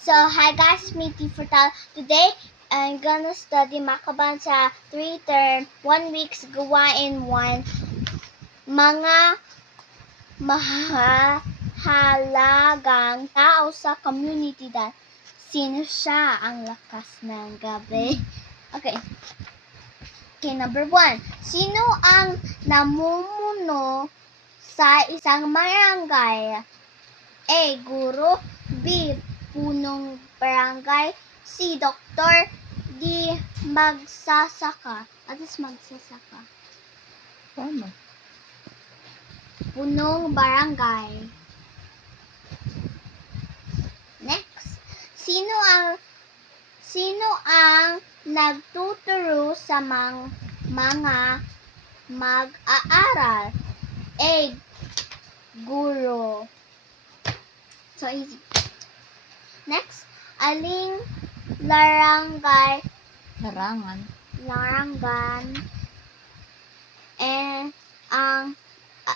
So, hi guys, me Fertal. Today, I'm gonna study Makaban sa 3 term, 1 weeks gawain 1. Mga mahalagang tao sa komunidad. Sino siya ang lakas ng gabi? Okay. Okay, number 1. Sino ang namumuno sa isang barangay? A. Guro. B. Punong barangay. C. Doktor. D. Magsasaka. What is magsasaka? Tama. Punong barangay. Next. Sino ang nagtuturo sa mga mag-aaral? A. Guro. So easy. Next, aling larangan ang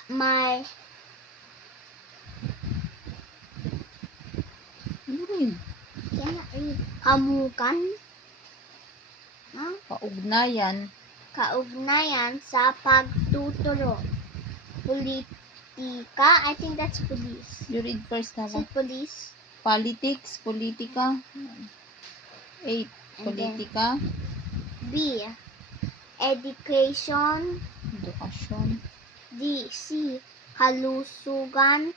may hamukan kaugnayan sa pagtuturo. Politika, I think that's police. You read first na Is it police? Politics, politika. A. And Politika. B. Education. Edukasyon. D. C. Kalusugan.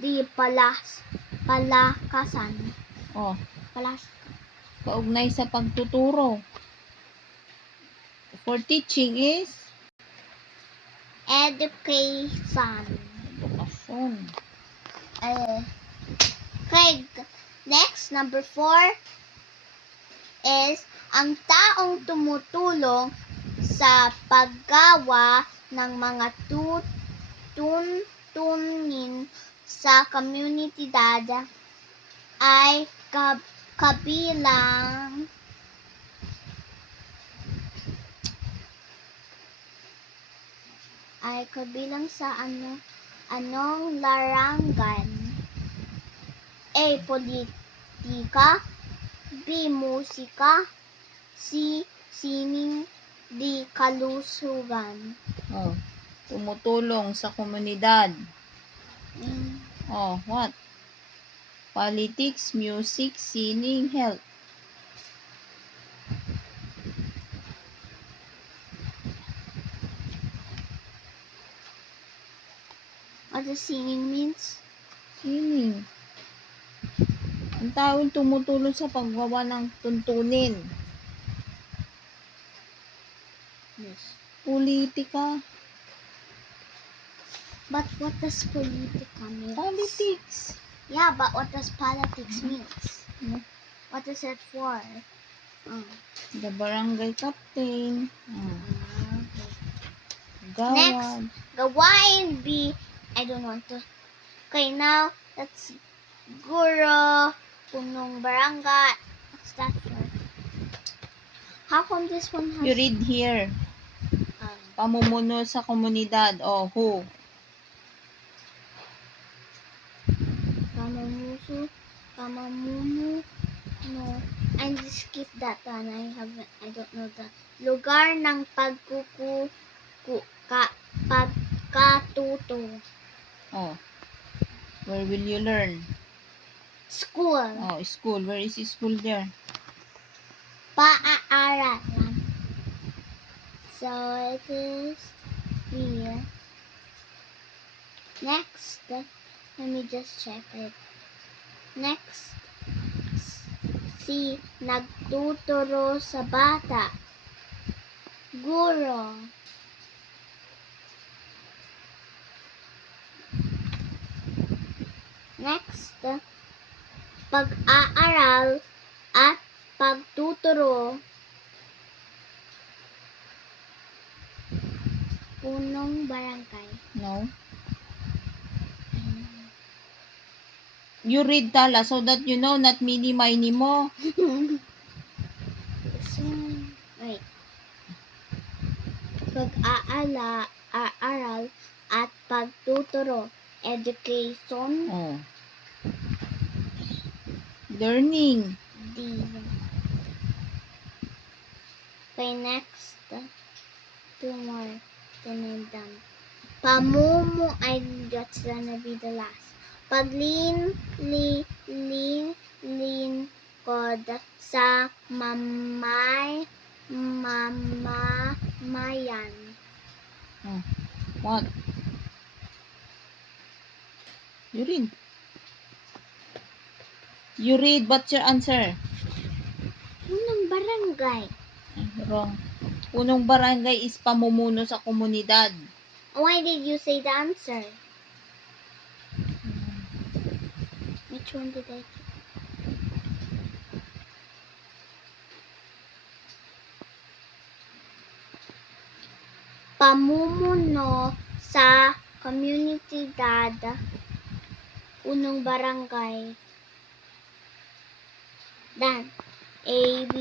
D. Palakasan. Oh. Kaugnay sa pagtuturo. For teaching is Education. edukasyon. Okay, next, number 4 is ang taong tumutulong sa paggawa ng mga tuntunin sa komunidad ay kabilang sa anong larangan? A. Politika. B. Musika. C. Sining. D. Kalusugan. Oh. Tumutulong sa komunidad. Oh, what? Politics, music, sining, health. What does singing means? Sining. Ang taong tumutulong sa paggawa ng tuntunin. Yes. Politika. But what does politica mean? Politics. Yeah, but what does politics means? What is it for? The barangay captain. Okay. Gawad. Next, gawain B. I don't want to. Okay, now that's Guro, punong barangay. What's that for? How come this one has... You read here. Pamumuno sa komunidad. Oh, who? Pamumuno. No. I just skip that one. I don't know that. Lugar ng pagkatuto. Oh. Where will you learn? School. Oh, school. Where is school there? Paaralan. So it is here. Next, let me just check it. Next, C. Nagtuturo sa bata. Guro. Next, pag-aaral at pagtuturo. Punong barangay. No. You read tala so that you know, not mini-mini mo. Wait. Pag-aaral at pagtuturo. Education. Oh. Learning. D. Okay, next. Two more. Then I'm done. That's gonna be the last. Paglin kod sa mamamayan. What? You read. You read. What's your answer? Unang barangay. Wrong. Punong barangay is pamumuno sa komunidad. Why did you say the answer? Which one did I choose? Pamumuno sa komunidad, unang barangay. Dan. A, B,